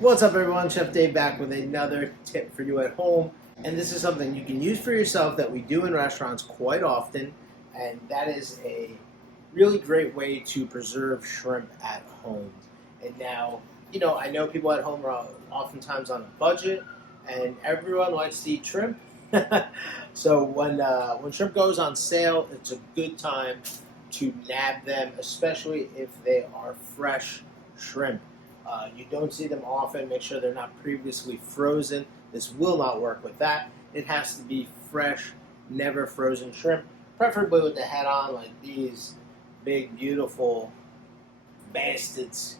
What's up, everyone? Chef Dave back with another tip for you at home. And this is something you can use for yourself that we do in restaurants quite often. And that is a really great way to preserve shrimp at home. And now, I know people at home are oftentimes on a budget, and everyone likes to eat shrimp. So when shrimp goes on sale, it's a good time to nab them, especially if they are fresh shrimp. You don't see them often. Make sure they're not previously frozen. This will not work with that. It has to be fresh, never frozen shrimp, preferably with the head on, like these big, beautiful bastards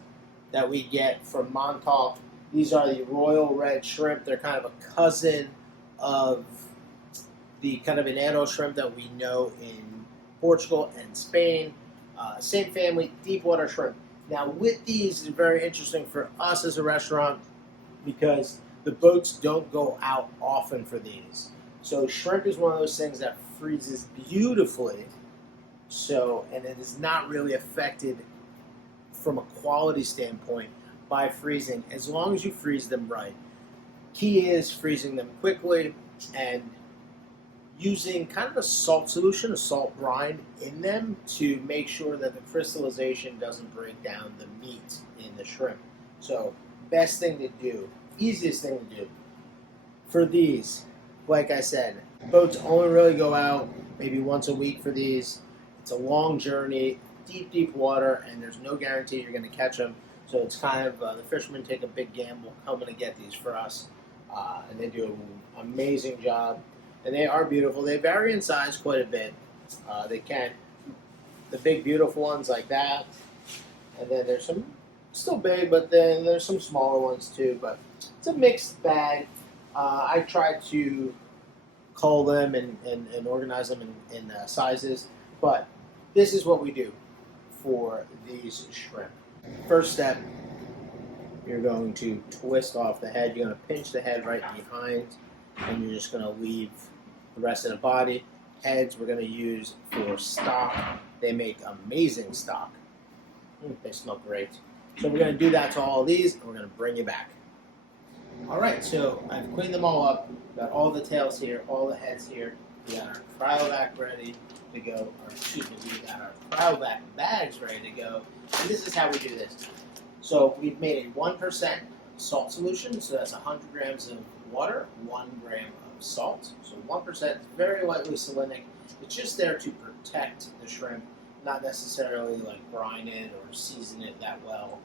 that we get from Montauk. These are the royal red shrimp. They're kind of a cousin of the kind of venado shrimp that we know in Portugal and Spain. Same family, deep water shrimp. Now, with these, it's very interesting for us as a restaurant because the boats don't go out often for these. So shrimp is one of those things that freezes beautifully. So, and it is not really affected from a quality standpoint by freezing, as long as you freeze them right. Key is freezing them quickly and using kind of a salt solution, a salt brine in them to make sure that the crystallization doesn't break down the meat in the shrimp. So best thing to do, easiest thing to do for these, like I said, boats only really go out maybe once a week for these. It's a long journey, deep, deep water, and there's no guarantee you're going to catch them. So it's kind of, the fishermen take a big gamble coming to get these for us, and they do an amazing job. And they are beautiful. They vary in size quite a bit. They can. The big, beautiful ones like that. And then there's some still big, but then there's some smaller ones too. But it's a mixed bag. I try to cull them and organize them in sizes. But this is what we do for these shrimp. First step, you're going to twist off the head. You're going to pinch the head right behind, and you're just going to leave the rest of the body. Heads we're going to use for stock. They make amazing stock. They smell great. So we're going to do that to all of these, and we're going to bring you back. All right, so I've cleaned them all up. Got all the tails here, all the heads here. We got our cryovac ready to go. Or excuse me, we got our cryovac bags ready to go. And this is how we do this. So we've made a 1% salt solution. So that's 100 grams of water, 1 gram of salt. So 1% is very lightly salinic. It's just there to protect the shrimp, not necessarily like brine it or season it that well.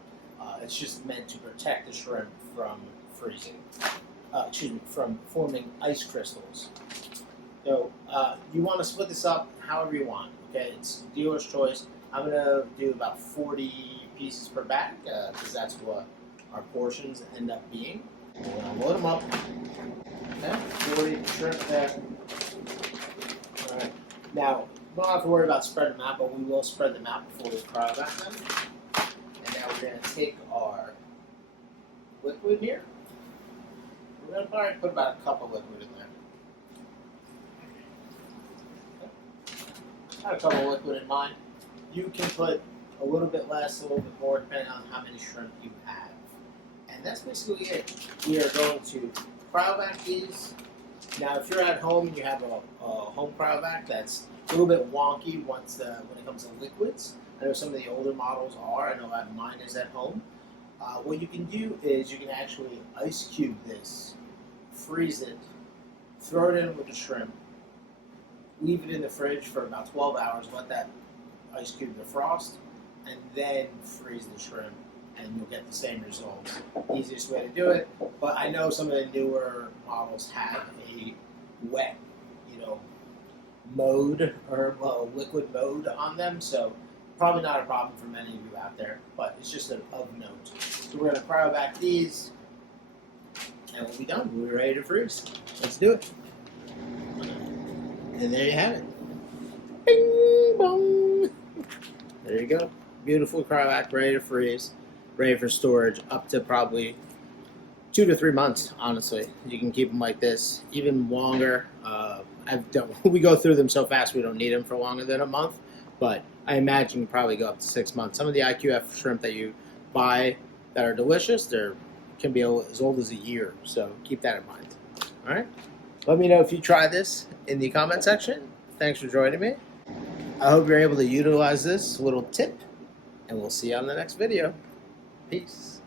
It's just meant to protect the shrimp from freezing. From forming ice crystals. So you want to split this up however you want. Okay, it's dealer's choice. I'm gonna do about 40 pieces per bag because that's what our portions end up being. We're gonna load them up. Okay, 40 shrimp there. All right. Now we don't have to worry about spreading them out, but we will spread them out before we cryovac them. And now we're gonna take our liquid here. We're going to probably put about a cup of liquid in there. I have a cup of liquid in mine. You can put a little bit less, a little bit more, depending on how many shrimp you have. And that's basically it. We are going to cryovac these. Now, if you're at home and you have a home cryovac, that's a little bit wonky when it comes to liquids. I know some of the older models are. I know mine is at home. What you can do is you can actually ice cube this, freeze it, throw it in with the shrimp, leave it in the fridge for about 12 hours, let that ice cube defrost, and then freeze the shrimp, and you'll get the same results. Easiest way to do it, but I know some of the newer models have a wet, mode or liquid mode on them, so probably not a problem for many of you out there, but it's just of note. So we're going to cryovac these, and we'll be done. We'll be ready to freeze. Let's do it. And there you have it. Bing bong. There you go. Beautiful cryovac, ready to freeze, ready for storage, up to probably 2 to 3 months, honestly. You can keep them like this, even longer. We go through them so fast we don't need them for longer than a month, but I imagine you probably go up to 6 months. Some of the IQF shrimp that you buy that are delicious, they're can be as old as a year, so keep that in mind. All right? Let me know if you try this in the comment section. Thanks for joining me. I hope you're able to utilize this little tip, and we'll see you on the next video. Peace.